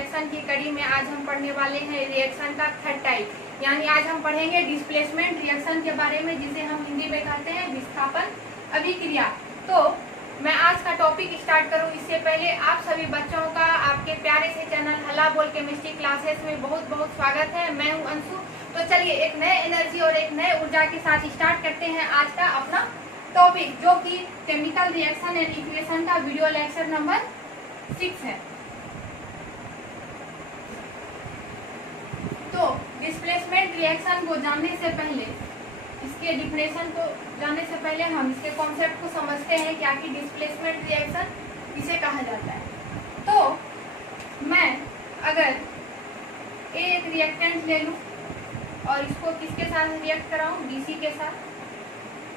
Reaction की कड़ी में आज हम पढ़ने वाले हैं रिएक्शन का थर्ड टाइप, यानी आज हम पढ़ेंगे डिस्प्लेसमेंट रिएक्शन के बारे में, जिसे हम हिंदी में कहते हैं विस्थापन अभिक्रिया। तो मैं आज का टॉपिक स्टार्ट करूं इससे पहले आप सभी बच्चों का आपके प्यारे से चैनल हला बोल केमिस्ट्री क्लासेस में बहुत बहुत स्वागत है। मैं हूं अंशु। तो चलिए एक नए एनर्जी और एक नए ऊर्जा के साथ स्टार्ट करते हैं आज का अपना टॉपिक, जो कि केमिकल रिएक्शन एंड इक्वेशन का वीडियो लेक्चर नंबर 6 है। तो डिस्प्लेसमेंट रिएक्शन को जानने से पहले, इसके डिफिनेशन को जानने से पहले हम इसके कॉन्सेप्ट को समझते हैं कि आखिर डिस्प्लेसमेंट रिएक्शन किसे कहा जाता है। तो मैं अगर एक रिएक्टेंट ले लूं और इसको किसके साथ रिएक्ट कराऊं, बीसी के साथ,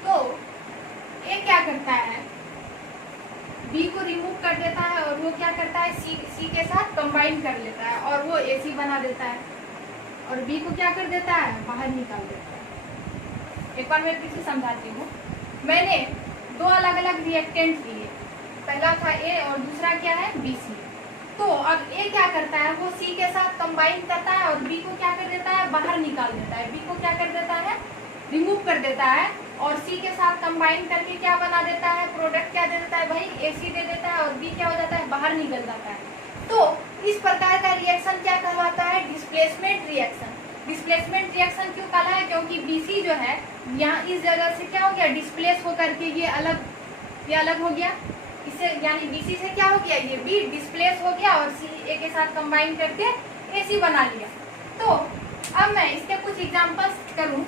तो ए क्या करता है, बी को रिमूव कर देता है और वो क्या करता है, सी के साथ कंबाइन कर लेता है और वो एसी बना देता है, और बी को क्या कर देता है, बाहर निकाल देता है। एक बार मैं फिर से समझाती हूँ। मैंने दो अलग अलग रिएक्टेंट लिए, पहला था ए और दूसरा क्या है, बीसी। तो अब ए क्या करता है, वो सी के साथ कंबाइन करता है और बी को क्या कर देता है, बाहर निकाल देता है। बी को क्या कर देता है, रिमूव कर देता है, और सी के साथ कंबाइन करके क्या बना देता है, प्रोडक्ट क्या दे देता है भाई, एसी दे देता है, और बी क्या हो जाता है, बाहर निकल जाता है। तो इस प्रकार का रिएक्शन क्या कहलाता है, डिस्प्लेसमेंट रिएक्शन। डिस्प्लेसमेंट रिएक्शन क्यों कहला है, क्योंकि बीसी जो है यहाँ इस जगह से क्या हो गया, डिस्प्लेस होकर के ये अलग हो गया, इससे यानी बीसी से क्या हो गया, ये बी डिस्प्लेस हो गया और सी ए के साथ कंबाइन करके एसी बना लिया। तो अब मैं इसके कुछ एग्जांपल्स करूं।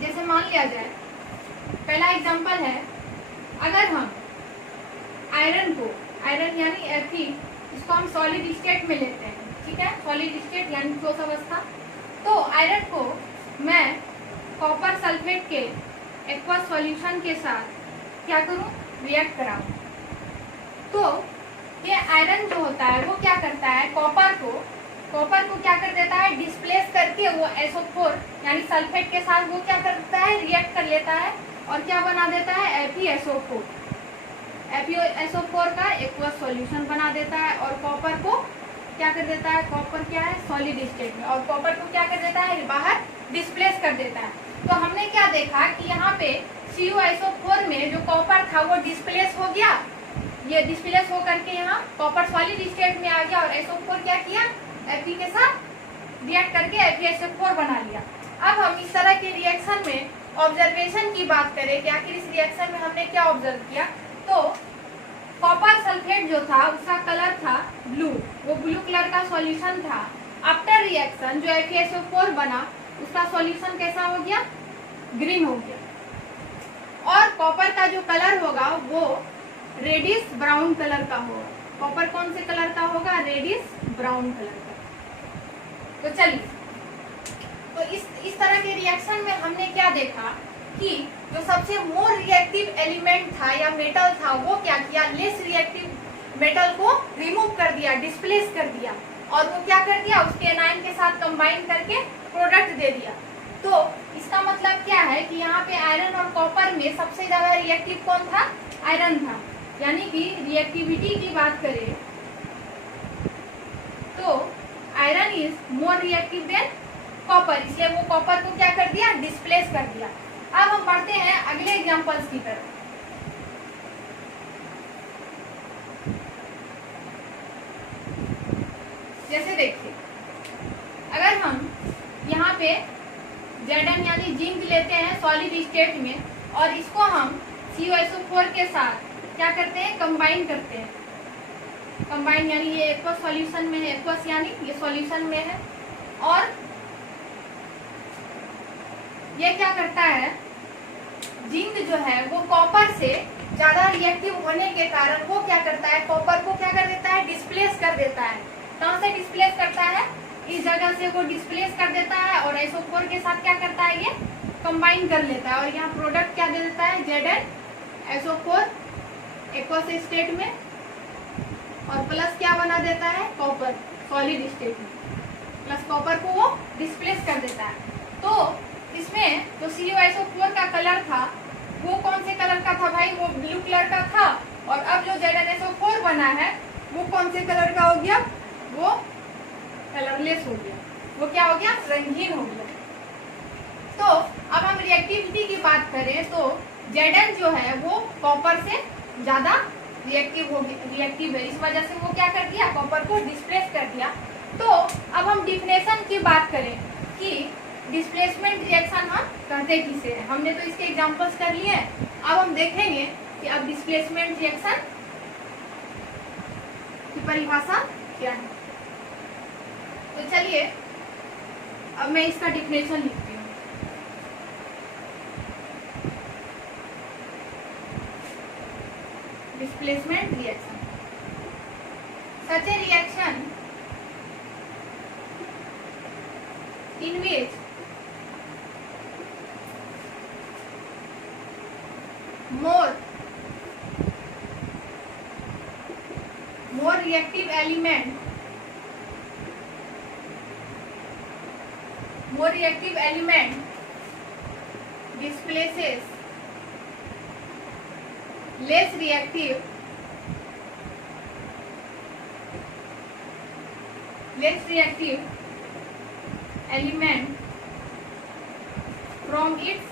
जैसे मान लिया जाए, पहला एग्जांपल है, अगर हम आयरन यानी Fe, इसको हम सॉलिड स्टेट में लेते हैं, ठीक है, सॉलिड स्टेट यानी ठोस अवस्था। तो आयरन को मैं कॉपर सल्फेट के एक्वस सॉल्यूशन के साथ क्या करूं, रिएक्ट कराऊं। तो ये आयरन जो होता है वो क्या करता है, कॉपर को क्या कर देता है, डिस्प्लेस करके वो SO4 यानी सल्फेट के साथ वो क्या करता है, रिएक्ट कर लेता है और क्या बना देता है, FeSO4। FeSO4 का एक्वस सॉल्यूशन बना देता है और कॉपर को क्या कर देता है, कॉपर क्या है, सॉलिड स्टेट में, और कॉपर को क्या कर देता है, बाहर डिस्प्लेस कर देता है। तो हमने क्या देखा कि यहाँ पे CuSO4 में जो कॉपर था वो डिस्प्लेस हो गया, ये डिस्प्लेस होकर के यहाँ कॉपर सॉलिड स्टेट में आ गया और SO4 क्या किया, Fe के साथ रिएक्ट करके FeSO4 बना लिया। अब हम इस तरह के रिएक्शन में ऑब्जर्वेशन की बात करें कि आखिर इस रिएक्शन में हमने क्या ऑब्जर्व किया। तो कॉपर सल्फेट जो था उसका कलर था ब्लू, वो ब्लू कलर का सॉल्यूशन था। आफ्टर रिएक्शन जो FeSO4 बना उसका सॉल्यूशन कैसा हो गया, ग्रीन हो गया, और कॉपर का जो कलर होगा वो रेडिश ब्राउन कलर का होगा। कॉपर कौन से कलर का होगा, रेडिश ब्राउन कलर का। तो चलिए, तो इस तरह के रिएक्शन में हमने क्या देखा कि जो सबसे मोर रिएक्टिव एलिमेंट था या मेटल था वो क्या किया, लेस रिएक्टिव मेटल को रिमूव कर दिया, डिस्प्लेस कर दिया, और वो क्या कर दिया, उसके एनायन के साथ कंबाइन करके प्रोडक्ट दे दिया। तो इसका मतलब क्या है कि यहाँ पे आयरन और कॉपर में सबसे ज्यादा रिएक्टिव कौन था, आयरन था। यानी कि रिएक्टिविटी की बात करें तो iron is more reactive than copper, इसलिए वो कॉपर को क्या कर दिया, डिस्प्लेस कर दिया। अब हम बढ़ते हैं अगले एग्जांपल्स की तरफ। जैसे देखिए, अगर हम यहाँ पे Zn यानी जिंक लेते हैं सॉलिड स्टेट में और इसको हम CuSO4 के साथ क्या करते हैं, कंबाइन करते हैं। कंबाइन यानी ये एक्वस सॉल्यूशन में है, एक्वस यानी ये सॉल्यूशन में है, और ये क्या करता है, जिंक जो है वो कॉपर से ज्यादा रिएक्टिव होने के कारण वो क्या करता है, कॉपर को क्या कर देता है, डिस्प्लेस कर देता है। कहाँ से डिस्प्लेस करता है, इस जगह से वो डिस्प्लेस कर देता है और SO4 के साथ क्या करता है, ये कंबाइन कर लेता है, और यहाँ प्रोडक्ट क्या दे देता है, ZnSO4 एक्वस स्टेट में, और प्लस क्या बना देता है, कॉपर सॉलिड स्टेट में, प्लस कॉपर को वो डिस्प्लेस कर देता है। तो इसमें जो CuSO4 का कलर था वो कौन से कलर का था भाई, वो ब्लू कलर का था, और अब जो ZnSO4 बना है वो कौन से कलर का हो गया, वो कलरलेस हो गया, वो क्या हो गया, रंगीन हो गया। तो अब हम रिएक्टिविटी की बात करें तो Zn जो है वो कॉपर से ज्यादा रिएक्टिव है, इस वजह से वो क्या कर दिया, कॉपर को डिस्प्लेस कर दिया। तो अब हम डिफिनेशन की बात करें कि डिस्प्लेसमेंट रिएक्शन हम कहते किसे हैं, हमने तो इसके एग्जांपल्स कर लिए हैं। अब हम देखेंगे कि अब डिस्प्लेसमेंट रिएक्शन की परिभाषा क्या है। तो चलिए अब मैं इसका डिफिनेशन लिखती हूँ। Displacement reaction, such a reaction in which more reactive element displaces less reactive element from its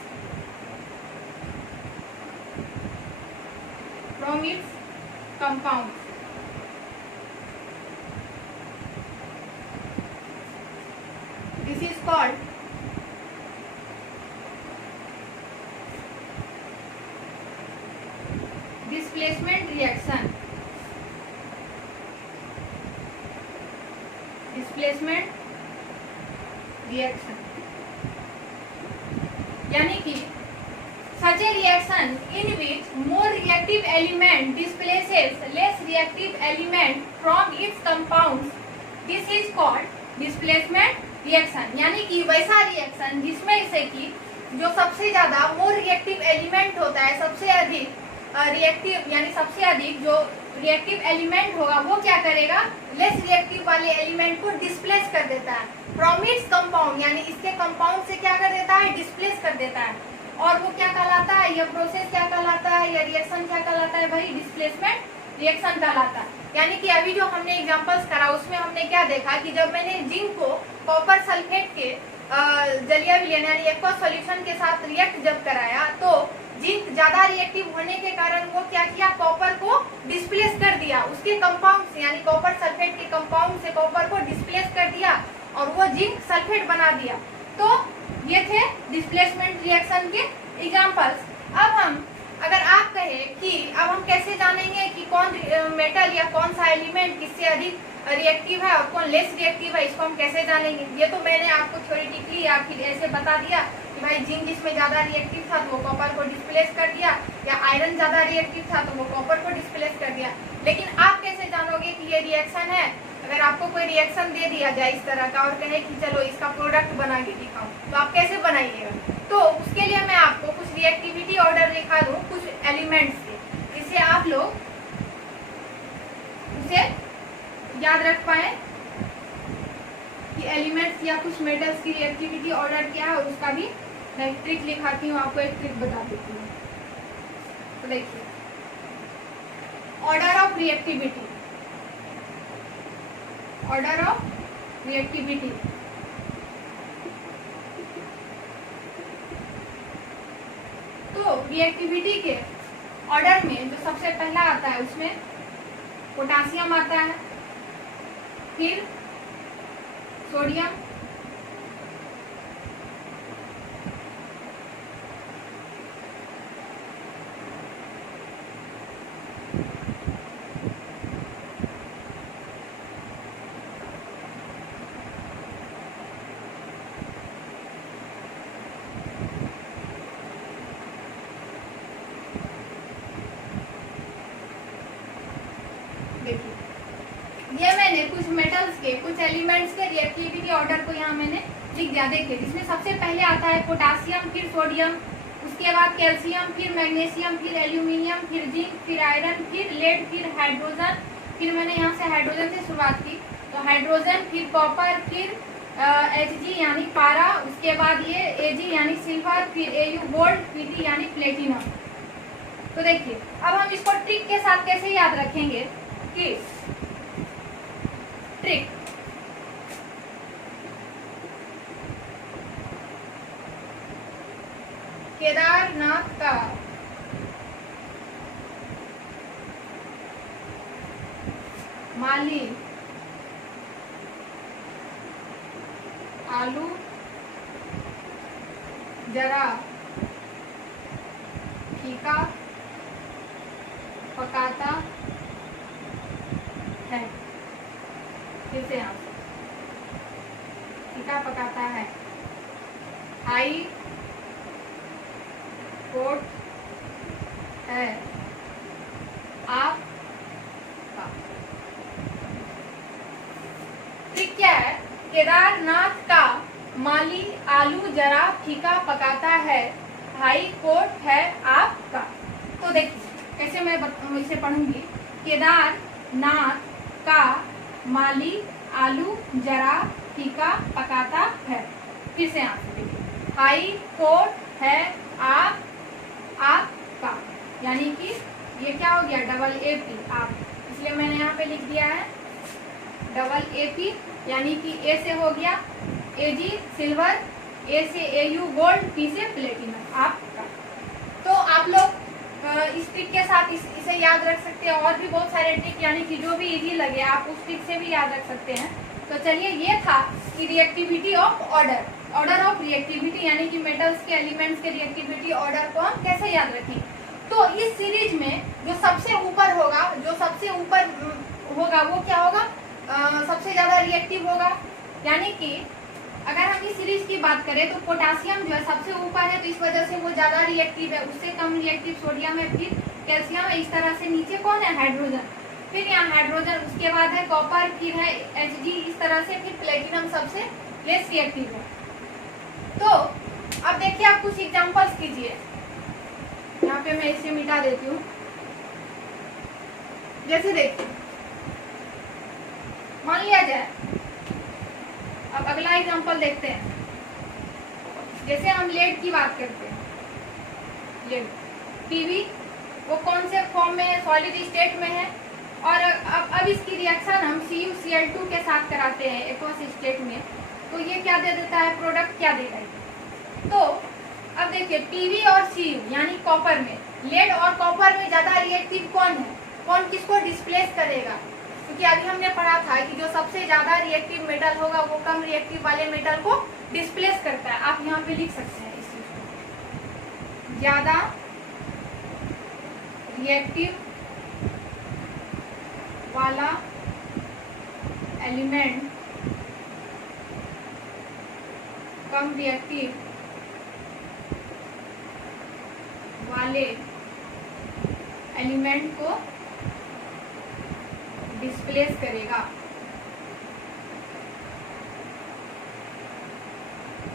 compound. This is called displacement reaction. यानी कि such a reaction in which more reactive element displaces less reactive element from its compounds, this is called displacement reaction. यानी कि वैसा reaction जिसमें से कि जो सबसे ज्यादा मोर रिएक्टिव एलिमेंट होता है, सबसे अधिक रिएक्टिव यानी सबसे अधिक जो रिएक्टिव एलिमेंट होगा वो क्या करेगा, लेस रिएक्टिव वाले एलिमेंट को डिस्प्लेस कर देता है फ्रॉम इट्स कंपाउंड, यानी इसके कंपाउंड से क्या कर देता है, डिस्प्लेस कर देता है। और वो क्या कहलाता है, यह प्रोसेस क्या कहलाता है, यह रिएक्शन क्या कहलाता है भाई, डिस्प्लेसमेंट रिएक्शन कहलाता है। यानी कि अभी जो हमने एग्जांपल्स करा उसमें हमने क्या देखा कि जब मैंने जिंक को कॉपर सल्फेट के जलीय विलयन यानी एक्वस सॉल्यूशन के साथ रिएक्ट जब कराया तो जिंक ज्यादा रिएक्टिव होने के कारण वो क्या किया, कॉपर को डिस्प्लेस कर दिया उसके कंपाउंड से, यानी कॉपर सल्फेट के कंपाउंड से कॉपर को डिस्प्लेस कर दिया और वो जिंक सल्फेट बना दिया। तो ये थे डिस्प्लेसमेंट रिएक्शन के एग्जांपल्स। अब हम अगर आप कहें कि अब हम कैसे जानेंगे कि कौन मेटल या कौन सा एलिमेंट किससे अधिक रिएक्टिव है और कौन लेस रिएक्टिव है, इसको हम कैसे जानेंगे। ये तो मैंने आपको थ्योरेटिकली या फिर ऐसे बता दिया कि भाई जिंक जिसमें ज्यादा रिएक्टिव था तो वो कॉपर को डिस्प्लेस कर दिया, या आयरन ज्यादा रिएक्टिव था तो वो कॉपर को डिस्प्लेस कर दिया। लेकिन आप कैसे जानोगे कि ये रिएक्शन है। अगर आपको कोई रिएक्शन दे दिया जाए इस तरह का और कहे कि चलो इसका प्रोडक्ट बना के दिखाओ, तो आप कैसे बनाइएगा। तो उसके लिए मैं आपको कुछ रिएक्टिविटी ऑर्डर दिखा दूं कुछ एलिमेंट्स के, जिससे आप लोग उसे याद रख पाए कि एलिमेंट्स या कुछ मेटल्स की रिएक्टिविटी ऑर्डर क्या है। और उसका भी मैं एक ट्रिक लिखाती हूँ, आपको एक ट्रिक बता देती हूँ। तो देखिए, order of reactivity, order of reactivity. तो रिएक्टिविटी के ऑर्डर में जो सबसे पहला आता है उसमें पोटासियम आता है, फिर सोडियम, ये मैंने कुछ मेटल्स के कुछ एलिमेंट्स के रिएक्टिविटी ऑर्डर को यहाँ मैंने लिख दिया। देखिए, जिसमें सबसे पहले आता है पोटासियम, फिर सोडियम, उसके बाद कैल्शियम, फिर मैग्नीशियम, फिर एल्यूमिनियम, फिर जिंक, फिर आयरन, फिर लेड, फिर हाइड्रोजन। फिर मैंने यहाँ से हाइड्रोजन से शुरुआत की, तो हाइड्रोजन, फिर कॉपर, फिर Hg यानी पारा, उसके बाद ये Ag यानी सिल्वर, फिर Au गोल्ड, Pd यानी प्लेटिनम। तो देखिए, अब हम इसको ट्रिक के साथ कैसे याद रखेंगे कि ट्रिक। केदारनाथ का माली आलू जरा फीका पकाता है। फिर से यहाँ से फीका पकाता है। हाई कोर्ट है आपका। ठीक क्या है? केदारनाथ का माली आलू जरा फीका पकाता है, हाई कोर्ट है आपका। तो देखिए कैसे मैं इसे पढ़ूंगी। केदारनाथ का माली आलू जरा फीका पकाता है। फिर से यहाँ से देखिए, हाई कोर्ट है आपका, यानी कि ये क्या हो गया, डबल AP आप, इसलिए मैंने यहाँ पे लिख दिया है डबल AP, यानी कि ए से हो गया AG सिल्वर, ए से AU गोल्ड, P से प्लेटिनम आपका। तो आप लोग इस ट्रिक के साथ इसे याद रख सकते हैं। और भी बहुत सारे ट्रिक, यानी कि जो भी इजी लगे आप उस ट्रिक से भी याद रख सकते हैं। तो चलिए, ये था कि reactivity of order of reactivity, यानी कि मेटल्स के एलिमेंट्स के रिएक्टिविटी ऑर्डर को हम कैसे याद रखें। तो इस सीरीज में जो सबसे ऊपर होगा वो क्या होगा, सबसे ज्यादा रिएक्टिव होगा। यानी कि अगर हम इस सीरीज की बात करें तो पोटासियम जो है सबसे ऊपर है, तो इस वजह से वो ज्यादा रिएक्टिव है। उससे कम रिएक्टिव सोडियम है, फिर कैल्शियम है, इस तरह से नीचे कौन है, हाइड्रोजन, फिर यहाँ हाइड्रोजन, उसके बाद है कॉपर, फिर है Hg, इस तरह से फिर प्लेटिनम सबसे लेस रिएक्टिव है। तो अब देखिए, आप कुछ एग्जांपल्स कीजिए। यहाँ पे मैं इसे मिटा देती हूँ। जैसे देखिए, मान लिया जाए, अब अगला एग्जांपल देखते हैं। जैसे हम लेड की बात करते हैं, लेड PV वो कौन से फॉर्म में है, सॉलिड स्टेट में है। और अब इसकी रिएक्शन हम CuCl2 के साथ कराते हैं एक्वस स्टेट में, तो ये क्या दे देता है, प्रोडक्ट क्या देगा। तो अब देखिए, PV और Cu यानी कॉपर में, लेड और कॉपर में ज्यादा रिएक्टिव कौन है, कौन किसको डिस्प्लेस करेगा। क्योंकि अभी हमने पढ़ा था कि जो सबसे ज्यादा रिएक्टिव मेटल होगा वो कम रिएक्टिव वाले मेटल को डिस्प्लेस करता है। आप यहाँ पे लिख सकते हैं इस चीज को, ज्यादा रिएक्टिव वाला एलिमेंट कम रिएक्टिव वाले एलिमेंट को डिस्प्लेस करेगा।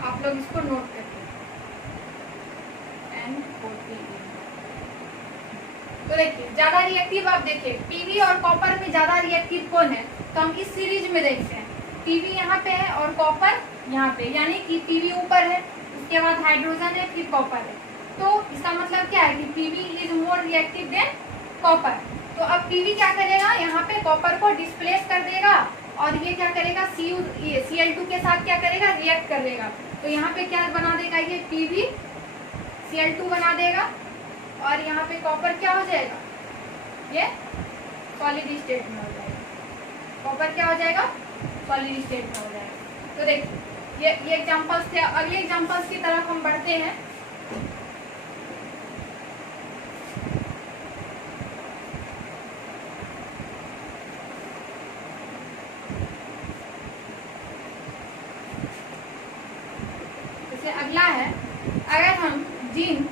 आप लोग इसको नोट करते हैं, N14। तो देखिए, ज्यादा रिएक्टिव, आप देखिए PV और कॉपर में ज्यादा रिएक्टिव कौन है, तो हम इस सीरीज में देखते हैं। PV यहाँ पे है और कॉपर यहाँ पे, यानी कि PV ऊपर है, उसके बाद हाइड्रोजन है, फिर कॉपर है। तो इसका मतलब क्या है कि PV is more reactive than copper. तो अब PV क्या करेगा, यहाँ पे कॉपर को डिस्प्लेस कर देगा, और ये क्या करेगा, Cl2 के साथ क्या करेगा, रिएक्ट कर देगा। तो यहाँ पे क्या बना देगा, ये PbCl2 बना देगा, और यहाँ पे कॉपर क्या हो जाएगा, ये सॉलिड स्टेट में हो जाएगा। कॉपर क्या हो जाएगा, सॉलिड स्टेट में हो जाएगा। तो देखिए, ये एग्जांपल्स थे। अगले एग्जांपल्स की तरफ हम बढ़ते हैं। अगला है, अगर हम जिंक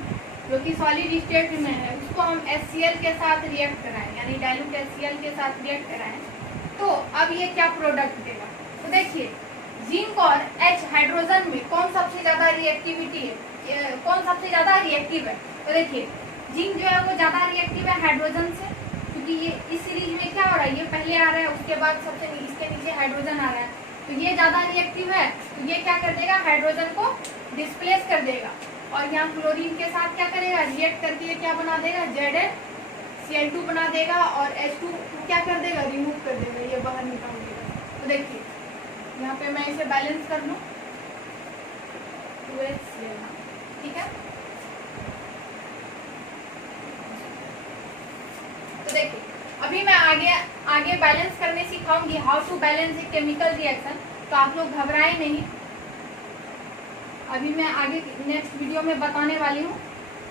जो कि सॉलिड स्टेट में है उसको हम HCl के साथ रिएक्ट कराएं, यानी डाइल्यूट HCl के साथ रिएक्ट कराएं, तो अब ये क्या प्रोडक्ट देगा। तो देखिए, जिंक और H हाइड्रोजन में कौन सबसे ज्यादा रिएक्टिविटी है, कौन सबसे ज्यादा रिएक्टिव है। तो देखिए, जिंक जो है वो ज्यादा रिएक्टिव है हाइड्रोजन से, क्योंकि ये इस सीरीज में क्या हो रहा है, ये पहले आ रहा है, उसके बाद सबसे इसके नीचे हाइड्रोजन आ रहा है, तो ये ज्यादा रिएक्टिव है। तो ये क्या कर देगा, हाइड्रोजन को डिस्प्लेस कर देगा, और यहाँ क्लोरीन के साथ क्या करेगा, रिएक्ट करके क्या बना देगा, ZnCl2 बना देगा, और H2 क्या कर देगा, रिमूव कर देगा, ये बाहर निकाल देगा। तो देखिए यहाँ पे मैं इसे बैलेंस कर लूँ, 2x लेना, ठीक है। तो देखिए अभी मैं आगे बैलेंस करने सिखाऊंगी, how to balance a chemical reaction, तो आप लोग घबराएं नहीं, अभी मैं आगे नेक्स्ट वीडियो में बताने वाली हूँ।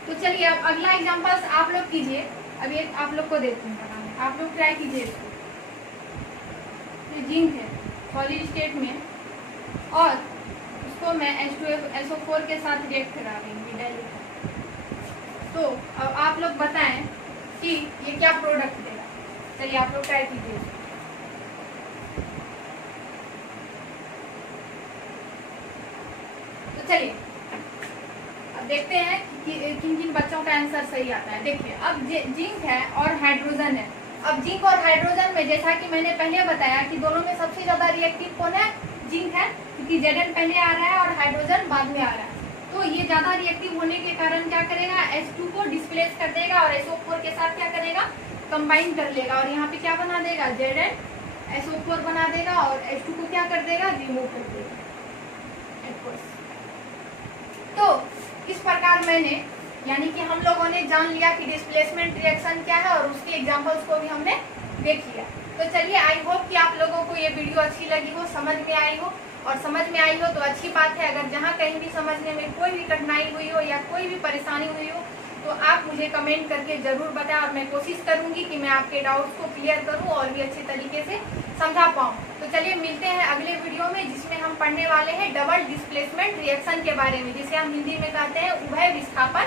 तो चलिए अब अगला एग्जांपल्स आप लोग कीजिए, अभी एक आप लोग को देती हूँ बनाने, आप लोग ट्राई कीजिए इसको। ये जिंक है सॉलिड स्टेट में और उसको मैं H2SO4 के साथ रिएक्ट करा देंगी डायल्यूट। तो अब आप लोग बताएं कि ये क्या प्रोडक्ट देगा। चलिए आप लोग ट्राई कीजिए। तो चलिए अब देखते हैं कि किन किन बच्चों का आंसर सही आता है। देखिए अब जिंक है और हाइड्रोजन है। अब जिंक और हाइड्रोजन में जैसा कि मैंने पहले बताया कि दोनों में सबसे ज्यादा रिएक्टिव कौन है, जिंक है, क्योंकि Zn पहले आ रहा है और हाइड्रोजन बाद में आ रहा है। तो ये ज्यादा रिएक्टिव होने के कारण क्या करेगा, H2 को डिस्प्लेस कर देगा और SO4 के साथ क्या करेगा, कंबाइन कर लेगा और यहाँ पे क्या बना देगा, ZnSO4 बना देगा और H2 को क्या कर देगा, रिमूव कर देगा। तो इस प्रकार मैंने यानी कि हम लोगों ने जान लिया कि डिस्प्लेसमेंट रिएक्शन क्या है और उसके एग्जांपल्स को भी हमने देख लिया। तो चलिए आई होप कि आप लोगों को ये वीडियो अच्छी लगी हो, समझ में आई हो, और समझ में आई हो तो अच्छी बात है। अगर जहाँ कहीं भी समझने में कोई भी कठिनाई हुई हो या कोई भी परेशानी हुई हो तो आप मुझे कमेंट करके जरूर बताएं और मैं कोशिश करूंगी कि मैं आपके डाउट्स को क्लियर करूं और भी अच्छे तरीके से समझा पाऊं। तो चलिए मिलते हैं अगले वीडियो में, जिसमें हम पढ़ने वाले हैं डबल डिस्प्लेसमेंट रिएक्शन के बारे में, जिसे हम हिंदी में कहते हैं उभय विस्थापन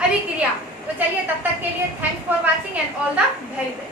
अभिक्रिया। तो चलिए तब तक के लिए thanks for watching and all the very best.